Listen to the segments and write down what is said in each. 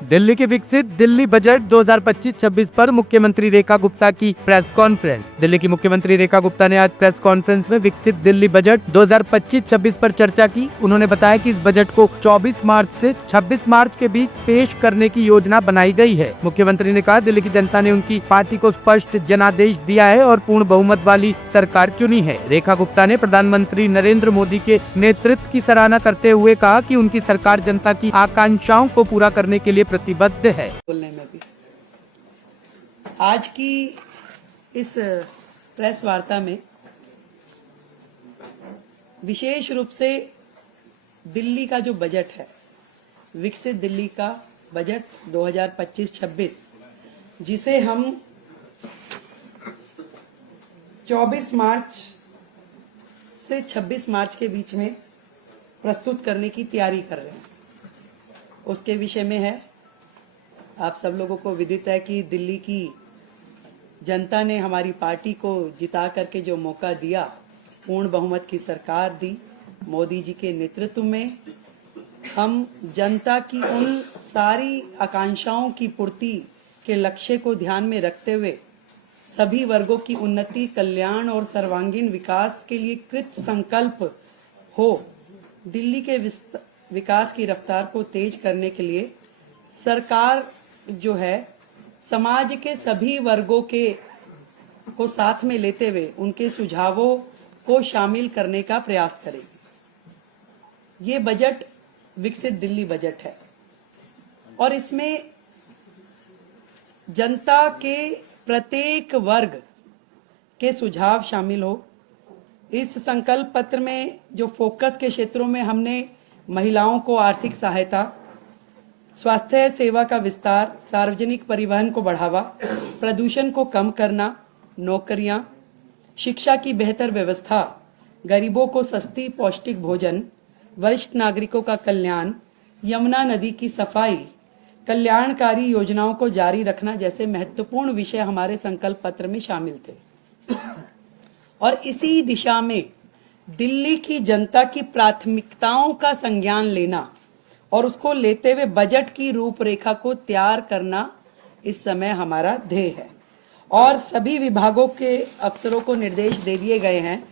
दिल्ली के विकसित दिल्ली बजट 2025-26 पर मुख्यमंत्री रेखा गुप्ता की प्रेस कॉन्फ्रेंस। दिल्ली की मुख्यमंत्री रेखा गुप्ता ने आज प्रेस कॉन्फ्रेंस में विकसित दिल्ली बजट 2025-26 पर चर्चा की। उन्होंने बताया कि इस बजट को 24 मार्च से 26 मार्च के बीच पेश करने की योजना बनाई गई है। मुख्यमंत्री ने कहा, दिल्ली की जनता ने उनकी पार्टी को स्पष्ट जनादेश दिया है और पूर्ण बहुमत वाली सरकार चुनी है। रेखा गुप्ता ने प्रधानमंत्री नरेंद्र मोदी के नेतृत्व की सराहना करते हुए कहा कि उनकी सरकार जनता की आकांक्षाओं को पूरा करने के लिए प्रतिबद्ध है। बोलने में भी आज की इस प्रेस वार्ता में विशेष रूप से दिल्ली का जो बजट है, विकसित दिल्ली का बजट 2025-26, जिसे हम 24 मार्च से 26 मार्च के बीच में प्रस्तुत करने की तैयारी कर रहे हैं, उसके विषय में है। आप सब लोगों को विदित है कि दिल्ली की जनता ने हमारी पार्टी को जिता करके जो मौका दिया, पूर्ण बहुमत की सरकार दी मोदी जी के नेतृत्व में, हम जनता की उन सारी आकांक्षाओं की पूर्ति के लक्ष्य को ध्यान में रखते हुए सभी वर्गों की उन्नति, कल्याण और सर्वांगीण विकास के लिए कृत संकल्प हो दिल्ली के विकास की रफ्तार को तेज करने के लिए सरकार जो है समाज के सभी वर्गों को साथ में लेते हुए उनके सुझावों को शामिल करने का प्रयास करेगी। ये बजट विकसित दिल्ली बजट है और इसमें जनता के प्रत्येक वर्ग के सुझाव शामिल हो। इस संकल्प पत्र में जो फोकस के क्षेत्रों में हमने महिलाओं को आर्थिक सहायता, स्वास्थ्य सेवा का विस्तार, सार्वजनिक परिवहन को बढ़ावा, प्रदूषण को कम करना, नौकरियां, शिक्षा की बेहतर व्यवस्था, गरीबों को सस्ती पौष्टिक भोजन, वरिष्ठ नागरिकों का कल्याण, यमुना नदी की सफाई, कल्याणकारी योजनाओं को जारी रखना जैसे महत्वपूर्ण विषय हमारे संकल्प पत्र में शामिल थे। और इसी दिशा में दिल्ली की जनता की प्राथमिकताओं का संज्ञान लेना और उसको लेते हुए बजट की रूपरेखा को तैयार करना इस समय हमारा ध्येय है। और सभी विभागों के अफसरों को निर्देश दे दिए गए हैं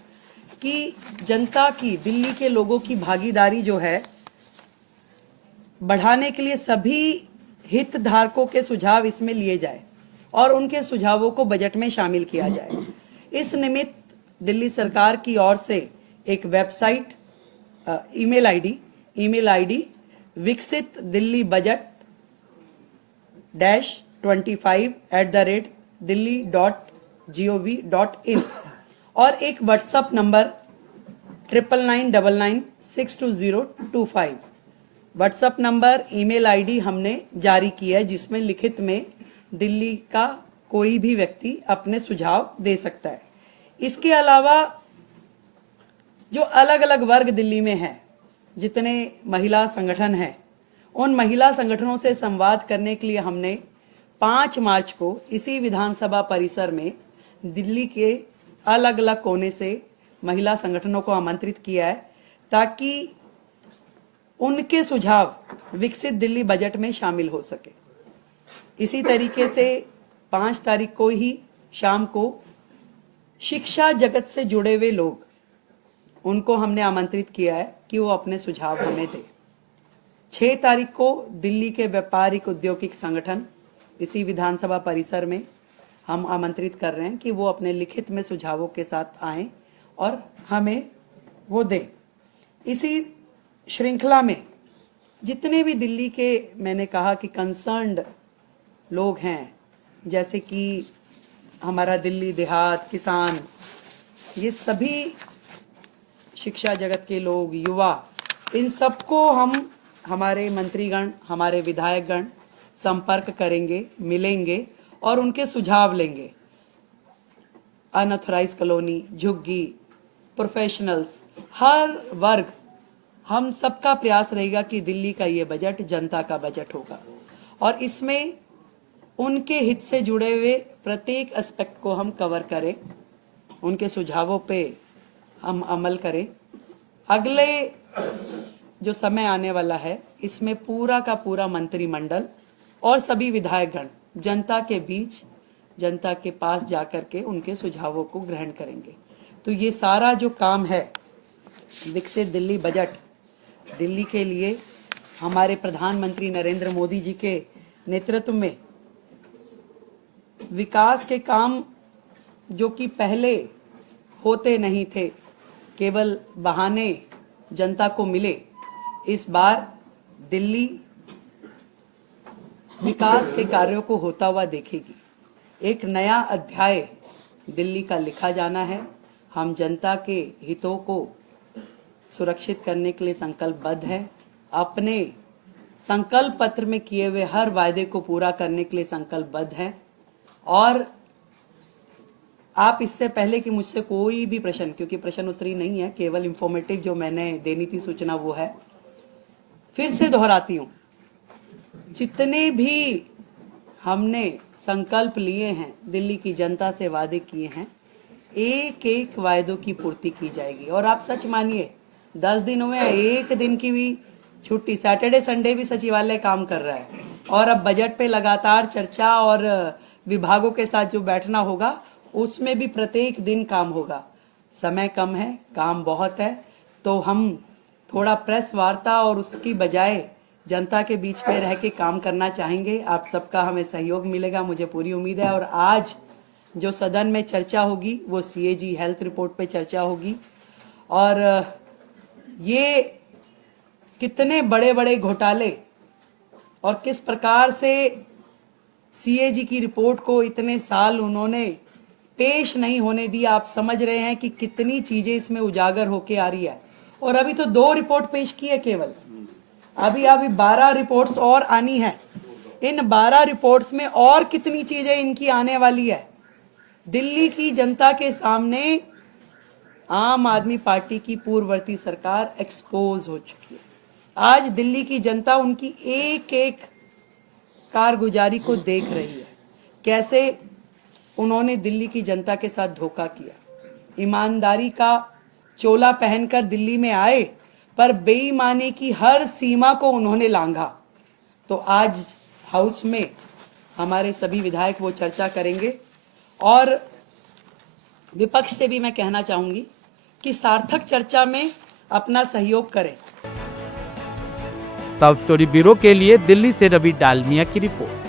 कि जनता की, दिल्ली के लोगों की भागीदारी जो है बढ़ाने के लिए सभी हितधारकों के सुझाव इसमें लिए जाए और उनके सुझावों को बजट में शामिल किया जाए। इस निमित्त दिल्ली सरकार की ओर से एक वेबसाइट, ईमेल आईडी विकसित दिल्ली बजट -25@delhi.gov.in और एक WhatsApp number 9999962025 WhatsApp number, email ID हमने जारी की है, जिसमें लिखित में दिल्ली का कोई भी व्यक्ति अपने सुझाव दे सकता है। इसके अलावा जो अलग अलग वर्ग दिल्ली में हैं, जितने महिला संगठन हैं, उन महिला संगठनों से संवाद करने के लिए हमने 5 मार्च को इसी विधानसभा परिसर में दिल्ली के अलग अलग कोने से महिला संगठनों को आमंत्रित किया है, ताकि उनके सुझाव विकसित दिल्ली बजट में शामिल हो सके। इसी तरीके से 5 तारीख को ही शाम को शिक्षा जगत से जुड़े हुए लोग, उनको हमने आमंत्रित किया है कि वो अपने सुझाव हमें दें। 6 तारीख को दिल्ली के व्यापारिक औद्योगिक संगठन इसी विधानसभा परिसर में हम आमंत्रित कर रहे हैं कि वो अपने लिखित में सुझावों के साथ आएं और हमें वो दें। इसी श्रृंखला में जितने भी दिल्ली के, मैंने कहा कि कंसर्न्ड लोग हैं, जैसे कि हमारा दिल्ली देहात, किसान, ये सभी शिक्षा जगत के लोग, युवा, इन सबको हम, हमारे मंत्रीगण, हमारे विधायकगण संपर्क करेंगे, मिलेंगे और उनके सुझाव लेंगे। अनऑथराइज कॉलोनी, झुग्गी, प्रोफेशनल्स, हर वर्ग, हम सबका प्रयास रहेगा कि दिल्ली का ये बजट जनता का बजट होगा और इसमें उनके हित से जुड़े हुए प्रत्येक एस्पेक्ट को हम कवर करें, उनके सुझावों पे हम अमल करें। अगले जो समय आने वाला है, इसमें पूरा का पूरा मंत्रिमंडल और सभी विधायकगण जनता के बीच, जनता के पास जाकर के उनके सुझावों को ग्रहण करेंगे। तो ये सारा जो काम है विकसित दिल्ली बजट, दिल्ली के लिए हमारे प्रधानमंत्री नरेंद्र मोदी जी के नेतृत्व में विकास के काम जो कि पहले होते नहीं थे, केवल बहाने जनता को मिले, इस बार दिल्ली विकास के कार्यों को होता हुआ देखेगी। एक नया अध्याय दिल्ली का लिखा जाना है। हम जनता के हितों को सुरक्षित करने के लिए संकल्पबद्ध हैं। अपने संकल्प पत्र में किए हुए हर वायदे को पूरा करने के लिए संकल्पबद्ध हैं। और आप इससे पहले कि मुझसे कोई भी प्रश्न, क्योंकि प्रश्न उत्तरी नहीं है, केवल इंफॉर्मेटिव जो मैंने देनी थी सूचना वो है, फिर से दोहराती हूं, जितने भी हमने संकल्प लिए हैं, दिल्ली की जनता से वादे किए हैं, एक एक वायदों की पूर्ति की जाएगी। और आप सच मानिए 10 दिन हुए, एक दिन की भी छुट्टी, सैटरडे संडे भी सचिवालय काम कर रहा है। और अब बजट पे लगातार चर्चा और विभागों के साथ जो बैठना होगा उसमें भी प्रत्येक दिन काम होगा। समय कम है, काम बहुत है, तो हम थोड़ा प्रेस वार्ता और उसकी बजाय जनता के बीच में रह के काम करना चाहेंगे। आप सबका हमें सहयोग मिलेगा, मुझे पूरी उम्मीद है। और आज जो सदन में चर्चा होगी वो सीएजी हेल्थ रिपोर्ट पे चर्चा होगी। और ये कितने बड़े बड़े घोटाले और किस प्रकार से सीएजी की रिपोर्ट को इतने साल उन्होंने पेश नहीं होने दिया, आप समझ रहे हैं कि कितनी चीजें इसमें उजागर होके आ रही है। और अभी तो 2 रिपोर्ट पेश की है केवल, अभी 12 रिपोर्ट्स और आनी है। इन 12 रिपोर्ट्स में और कितनी चीजें इनकी आने वाली है। दिल्ली की जनता के सामने आम आदमी पार्टी की पूर्ववर्ती सरकार एक्सपोज हो चुकी है। आज दिल्ली की जनता उनकी एक एक कारगुजारी को देख रही है, कैसे उन्होंने दिल्ली की जनता के साथ धोखा किया। ईमानदारी का चोला पहनकर दिल्ली में आए, पर बेईमानी की हर सीमा को उन्होंने लांघा। तो आज हाउस में हमारे सभी विधायक वो चर्चा करेंगे। और विपक्ष से भी मैं कहना चाहूंगी कि सार्थक चर्चा में अपना सहयोग करें। टॉप स्टोरी ब्यूरो के लिए दिल्ली से रवि डालमिया की रिपोर्ट।